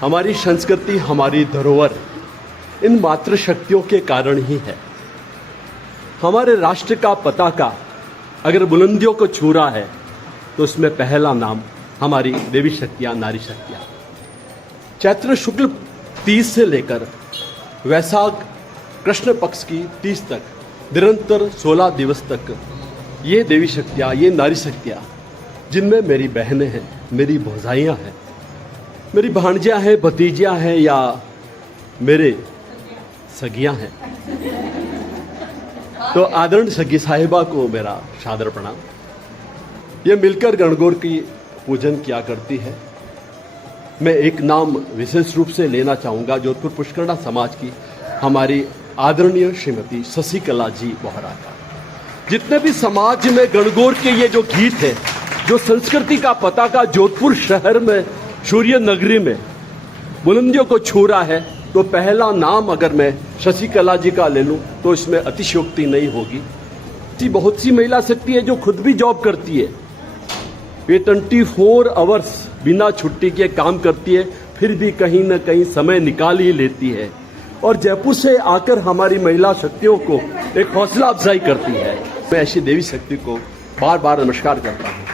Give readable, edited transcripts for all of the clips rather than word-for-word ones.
हमारी संस्कृति, हमारी धरोहर इन मातृशक्तियों के कारण ही है। हमारे राष्ट्र का पताका अगर बुलंदियों को छू रहा है तो उसमें पहला नाम हमारी देवी शक्तियां, नारी शक्तियां। चैत्र शुक्ल 30 से लेकर वैशाख कृष्ण पक्ष की 30 तक निरंतर 16 दिवस तक ये देवी शक्तियां, ये नारी शक्तियां, जिनमें मेरी बहनें हैं, मेरी भौजाइयाँ हैं, मेरी भांजियाँ हैं, भतीजियाँ हैं या मेरे सगियाँ हैं, तो आदरणीय सगी साहिबा को मेरा सादर प्रणाम। ये मिलकर गणगौर की पूजन किया करती है। मैं एक नाम विशेष रूप से लेना चाहूँगा जोधपुर पुष्करणा समाज की हमारी आदरणीय श्रीमती शशिकला जी बोहरा का। जितने भी समाज में गणगौर के ये जो गीत है, जो संस्कृति का पताका जोधपुर शहर में, सूर्य नगरी में बुलंदियों को छू रहा है, तो पहला नाम अगर मैं शशिकला जी का ले लूं तो इसमें अतिशयोक्ति नहीं होगी। ऐसी बहुत सी महिला शक्ति है जो खुद भी जॉब करती है, ये 24 आवर्स बिना छुट्टी के काम करती है, फिर भी कहीं ना कहीं समय निकाल ही लेती है और जयपुर से आकर हमारी महिला शक्तियों को एक हौसला अफजाई करती है। मैं ऐसी देवी शक्ति को बार बार नमस्कार करता हूँ।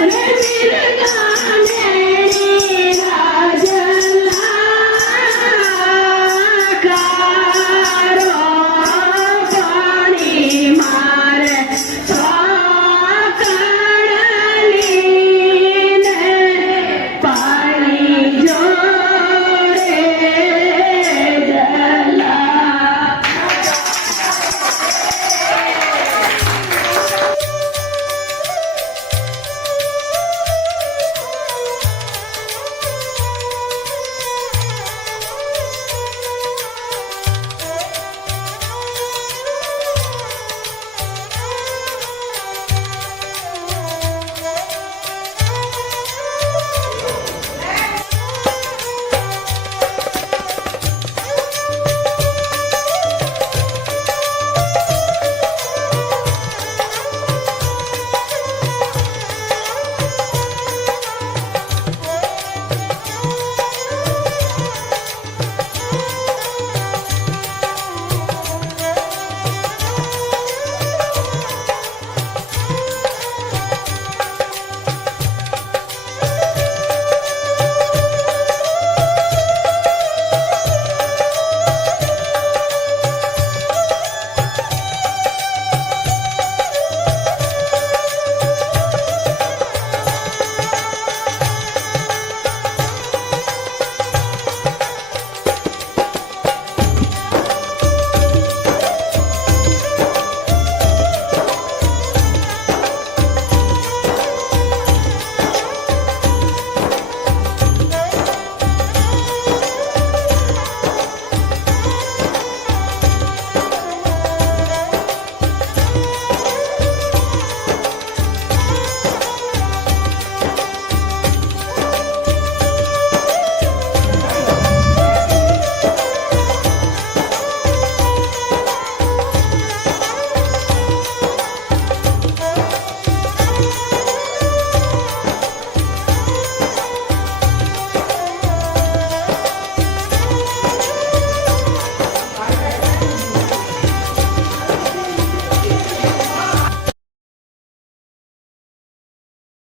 રે વીર